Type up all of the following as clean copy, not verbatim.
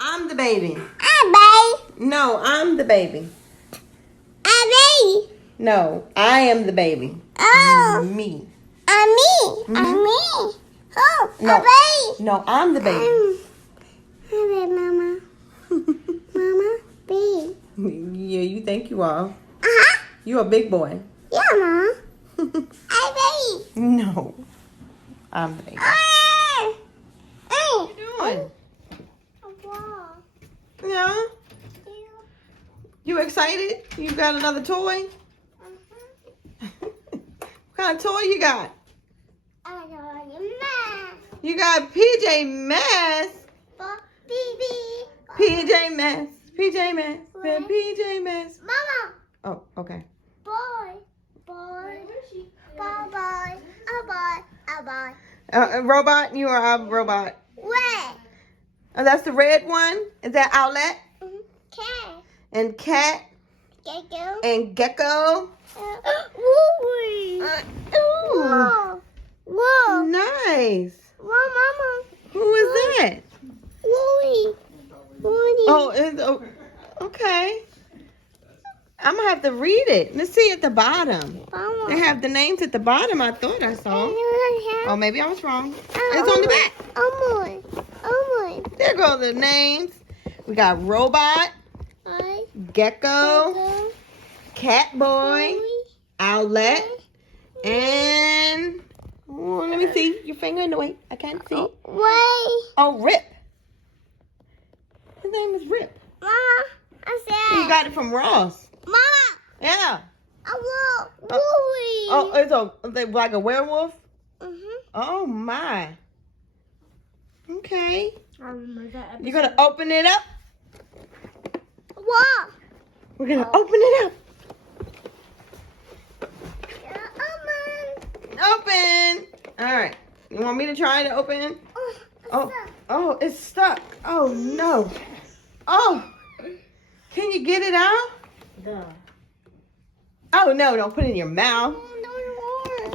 I'm the baby. I'm baby. No, I'm the baby. I'm baby. No, I am the baby. Oh. Me. I'm me. Mhm. I'm me. Oh, No. I'm baby. No, I'm the baby. I'm baby, mama. Mama, baby. Yeah, you think you are. Uh-huh. You a big boy. Yeah, mama. I'm baby. No, I'm the baby. What you doing? Yeah? You excited? You got another toy? What kind of toy you got? You got PJ Masks. PJ Masks. PJ Masks. They're PJ Masks. Mama. Oh, okay. Boy. Boy. Boy. A boy. A robot? You are a robot. Where? Oh, that's the red one? Is that Outlet? Cat. And Cat? Gecko. And Gecko? Woo-wee. Ooh. Whoa. Whoa. Nice. Whoa, mama. Who is that? Woo-wee. Woo-wee. Oh, okay. I'm going to have to read it. Let's see at the bottom. Mama. They have the names at the bottom, I thought I saw. Oh, maybe I was wrong. It's on the back. Oh, my. There go the names. We got Robot, Gecko, Catboy, Outlet, and... Oh, let me see. Your finger in the way. I can't see. Wait. Oh, Rip. His name is Rip. Mama, I said. You got it from Ross. Mama. Yeah. I will. Woo-wee. Oh, it's like a werewolf? Mm-hmm. Oh, my. Okay. I remember that episode. You're going to open it up? What? We're going to open it up. Open. All right. You want me to try to open? Oh, it's stuck. Oh, no. Oh. Can you get it out? Duh. Oh, no. Don't put it in your mouth.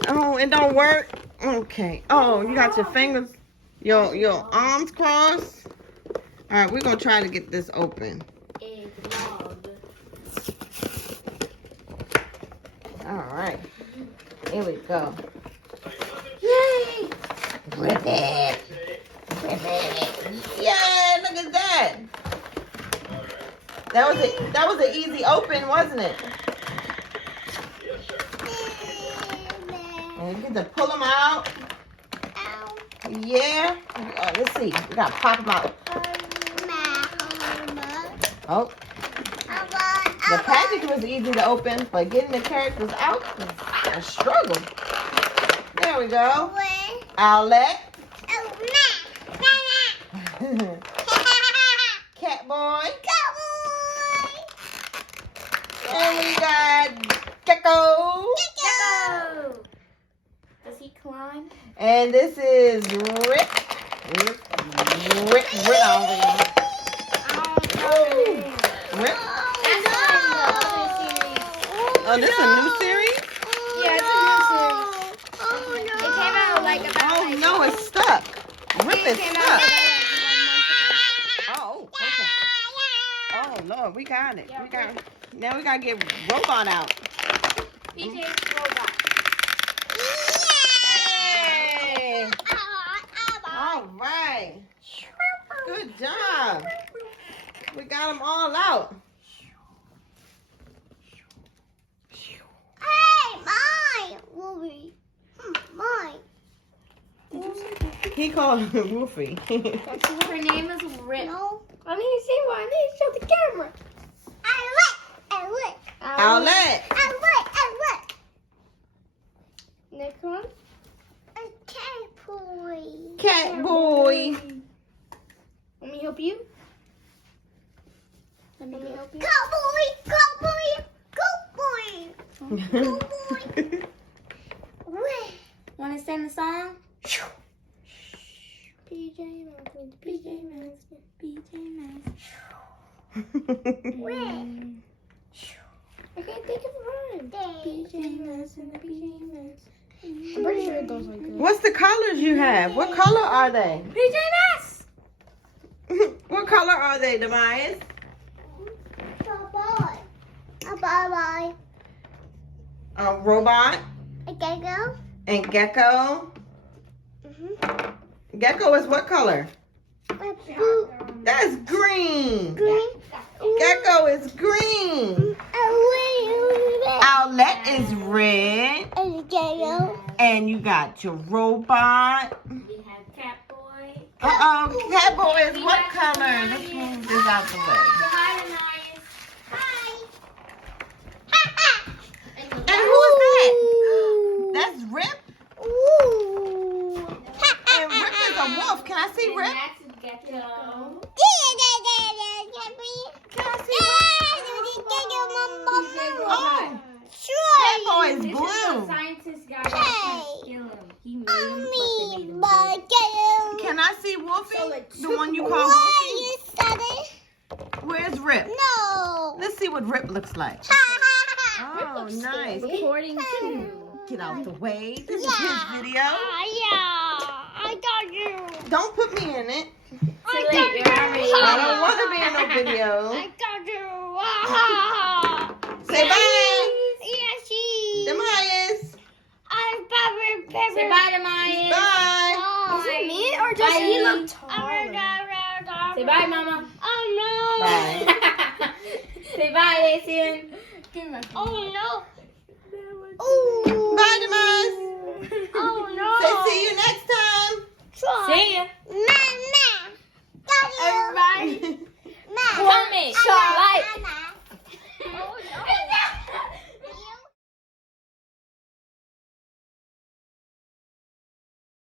Oh, it don't work? Okay. Oh, you got your fingers, your arms crossed? All right, we're going to try to get this open. All right. Here we go. Yay! Rip it. Rip it. Yay, look at that. That was an easy open, wasn't it? And you get to pull them out. Yeah. Let's see. We got to pop them out. Oh. The package was easy to open, but getting the characters out was a struggle. There we go. Outlet. Catboy. And we got Gecko. Does he climb? And this is Rick. Rick. Oh, this is a new series? Yeah, it's a new series. Oh, no. It came out like about. Oh, no, it's stuck. Rip is stuck. Oh, okay. Oh, Lord, we got it. Now we got to get Robot out. PJ's robot. Yay! All right. Good job. We got them all out. Hey, mine. Mine. He called her Woofy. Her name is Rip. No. I need to see one. I need to show the camera. Outlet. Next one. A Catboy. Let me help you. Let me help you. Go boy. Want to sing the song? PJ Masks, PJ Masks, PJ Masks. I can't think of a rhyme. PJ Masks and the PJ Masks. I'm pretty sure it goes like this. What's the colors you have? What color are they? PJ Masks! What color are they, Demise? A bye-bye. A robot A gecko. and gecko. Gecko is what color? That's green. Green. Gecko is green. Owlet is red. And a gecko. And you got your robot. We have Catboy. Uh-oh, Catboy is what color? Let's move this out the way. Hi, Anais. And who is that? That's Rip. And Rip is a wolf. Can I see Rip? That's Gecko. Can I see Oh, Catboy is This is the blue. scientist guy that can't kill him. He made him, but they made him. Can I see Wolfie? So it The one you took call Wolfie? No. Where's Rip? Let's see what Rip looks like. Oh, nice. According to. Get out the way. This is his video. I got you. Don't put me in it. Too late, you're already I don't want to be in no video. I got you. Say bye. Yes, Demise. I'm Pepper. Say bye to Maya. Bye. Is it me or does he look taller? Say bye, Mama. Oh no. Bye. Say bye, Dacian. Oh no. Oh. Bye, Demise. Oh no. Say see you next time. Try. See ya.